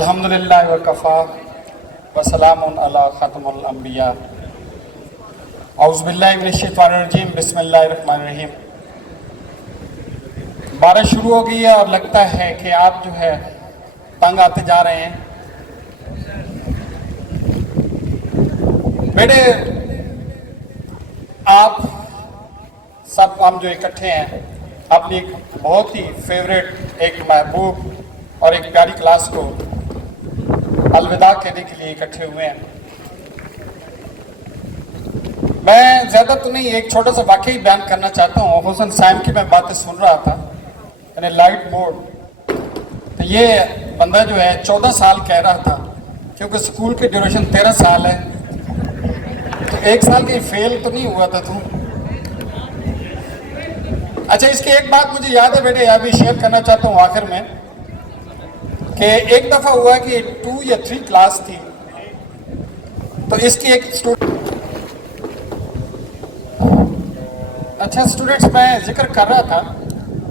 الحمدللہ وکفا وسلام علی خاتم الانبیاء اعوذ باللہ من الشیطان الرجیم بسم اللہ الرحمن الرحیم۔ بارش شروع ہو گئی ہے اور لگتا ہے کہ آپ جو ہے تنگ آتے جا رہے ہیں۔ بیٹے آپ سب ہم جو اکٹھے ہیں اپنی ایک بہت ہی فیوریٹ ایک محبوب اور ایک پیاری کلاس کو الوداع کہنے کے لیے اکٹھے ہوئے ہیں۔ میں زیادہ تو نہیں، ایک چھوٹا سا واقعی بیان کرنا چاہتا ہوں۔ حسن سائم کی میں باتیں سن رہا تھا، یعنی لائٹ موڈ، تو یہ بندہ جو ہے 14 سال کہہ رہا تھا کیونکہ اسکول کی ڈیوریشن 13 سال ہے، تو ایک سال کہیں فیل تو نہیں ہوا تھا تو۔ اچھا، اس کی ایک بات مجھے یاد ہے بیٹے، ابھی شیئر کرنا چاہتا ہوں آخر میں، کہ ایک دفعہ ہوا کہ 2 یا 3 کلاس تھی، تو اس کی ایک اسٹوڈنٹس میں ذکر کر رہا تھا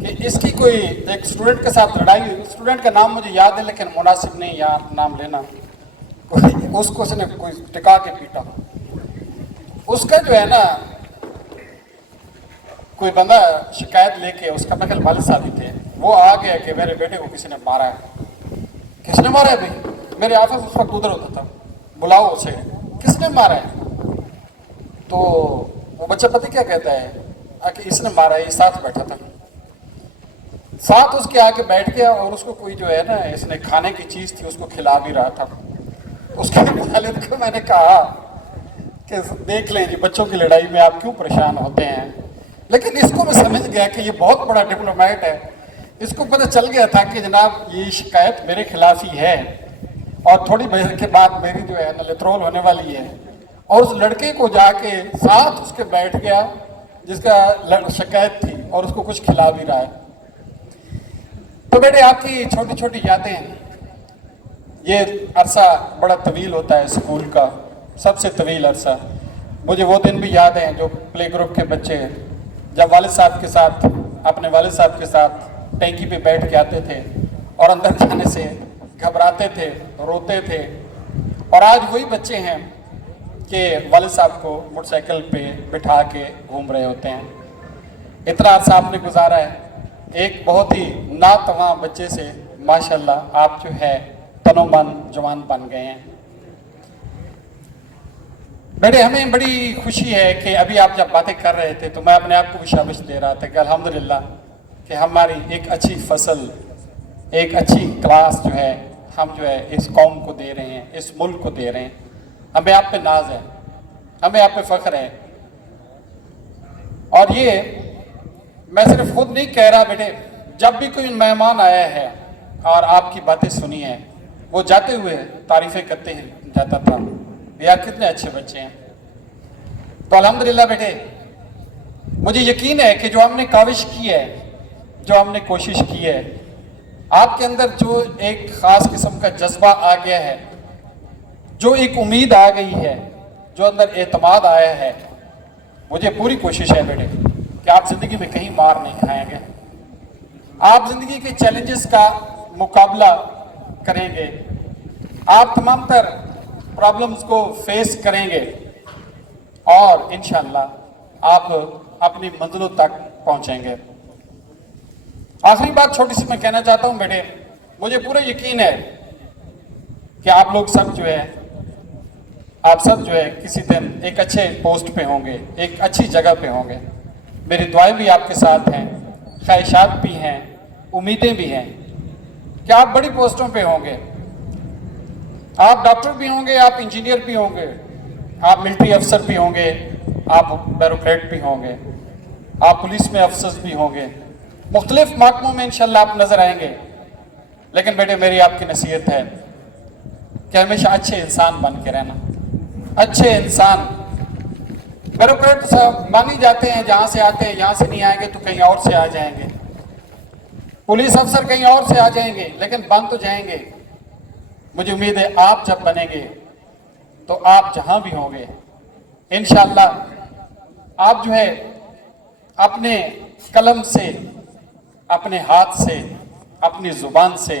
کہ اس کی کوئی ایک اسٹوڈنٹ کے ساتھ لڑائی ہوئی۔ اسٹوڈنٹ کا نام مجھے یاد ہے لیکن مناسب نہیں یہاں نام لینا۔ اس کو اس نے کوئی ٹکا کے پیٹا۔ اس کا جو ہے نا کوئی بندہ شکایت لے کے، اس کا بغل والد صاحب ہی تھے، وہ آ گیا کہ میرے بیٹے کو کسی نے مارا ہے۔ کس نے مارا ہے بھائی؟ میرے آفس اس وقت ادھر ہوتا تھا، بلاؤ اسے، کس نے مارا ہے؟ تو وہ بچہ پتہ کیا کہتا ہے کہ اس نے مارا ہے، یہ ساتھ بیٹھا تھا، ساتھ اس کے آگے بیٹھ گیا اور اس کو کوئی جو ہے نا اس نے کھانے کی چیز تھی اس کو کھلا بھی رہا تھا۔ اس کے والد کو میں نے کہا کہ دیکھ لیں جی، بچوں کی لڑائی میں آپ کیوں پریشان ہوتے ہیں؟ لیکن اس کو میں سمجھ گیا کہ یہ بہت بڑا ڈپلومیٹ ہے۔ اس کو پتہ چل گیا تھا کہ جناب یہ شکایت میرے خلاف ہی ہے اور تھوڑی دیر کے بعد میری جو ہے نا لترول ہونے والی ہے، اور اس لڑکے کو جا کے ساتھ اس کے بیٹھ گیا جس کا شکایت تھی اور اس کو کچھ کھلا بھی رہا ہے۔ تو بیٹے آپ کی چھوٹی چھوٹی یادیں، یہ عرصہ بڑا طویل ہوتا ہے اسکول کا، سب سے طویل عرصہ۔ مجھے وہ دن بھی یاد ہیں جو پلے گروپ کے بچے جب والد صاحب کے ساتھ، اپنے والد صاحب کے ساتھ ٹینکی پہ بیٹھ کے آتے تھے اور اندر جانے سے گھبراتے تھے، روتے تھے، اور آج وہی بچے ہیں کہ والد صاحب کو موٹر سائیکل پہ بٹھا کے گھوم رہے ہوتے ہیں۔ اتنا عرصہ آپ نے گزارا ہے، ایک بہت ہی ناتواں بچے سے ماشاءاللہ آپ جو ہے تن و من جوان بن گئے ہیں۔ بیٹے ہمیں بڑی خوشی ہے کہ ابھی آپ جب باتیں کر رہے تھے تو میں اپنے آپ کو بھی شابش دے رہا تھا کہ الحمدللہ کہ ہماری ایک اچھی فصل، ایک اچھی کلاس جو ہے ہم جو ہے اس قوم کو دے رہے ہیں، اس ملک کو دے رہے ہیں۔ ہمیں آپ پہ ناز ہے، ہمیں آپ پہ فخر ہے۔ اور یہ میں صرف خود نہیں کہہ رہا بیٹے، جب بھی کوئی مہمان آیا ہے اور آپ کی باتیں سنی ہیں، وہ جاتے ہوئے تعریفیں کرتے ہیں جاتا تھا، یار کتنے اچھے بچے ہیں۔ تو الحمدللہ بیٹے مجھے یقین ہے کہ جو ہم نے کاوش کی ہے، جو ہم نے کوشش کی ہے، آپ کے اندر جو ایک خاص قسم کا جذبہ آ گیا ہے، جو ایک امید آ گئی ہے، جو اندر اعتماد آیا ہے، مجھے پوری کوشش ہے بیٹے کہ آپ زندگی میں کہیں مار نہیں کھائیں گے۔ آپ زندگی کے چیلنجز کا مقابلہ کریں گے، آپ تمام تر پرابلمز کو فیس کریں گے اور انشاءاللہ آپ اپنی منزلوں تک پہنچیں گے۔ آخری بات چھوٹی سی میں کہنا چاہتا ہوں بیٹے، مجھے پورا یقین ہے کہ آپ لوگ سب جو ہے، آپ سب جو ہے کسی دن ایک اچھے پوسٹ پہ ہوں گے، ایک اچھی جگہ پہ ہوں گے۔ میری دعائیں بھی آپ کے ساتھ ہیں، خواہشات بھی ہیں، امیدیں بھی ہیں کہ آپ بڑی پوسٹوں پہ ہوں گے۔ آپ ڈاکٹر بھی ہوں گے، آپ انجینئر بھی ہوں گے، آپ ملٹری افسر بھی ہوں گے، آپ بیوروکریٹ بھی ہوں گے، آپ پولیس میں افسر بھی ہوں گے، مختلف محکموں میں انشاءاللہ آپ نظر آئیں گے۔ لیکن بیٹے میری آپ کی نصیحت ہے کہ ہمیشہ اچھے انسان بن کے رہنا، اچھے انسان۔ بیوروکریٹ صاحب مانی جاتے ہیں، جہاں سے آتے ہیں یہاں سے نہیں آئیں گے تو کہیں اور سے آ جائیں گے، پولیس افسر کہیں اور سے آ جائیں گے لیکن بن تو جائیں گے۔ مجھے امید ہے آپ جب بنیں گے تو آپ جہاں بھی ہوں گے انشاءاللہ آپ جو ہے اپنے قلم سے، اپنے ہاتھ سے، اپنی زبان سے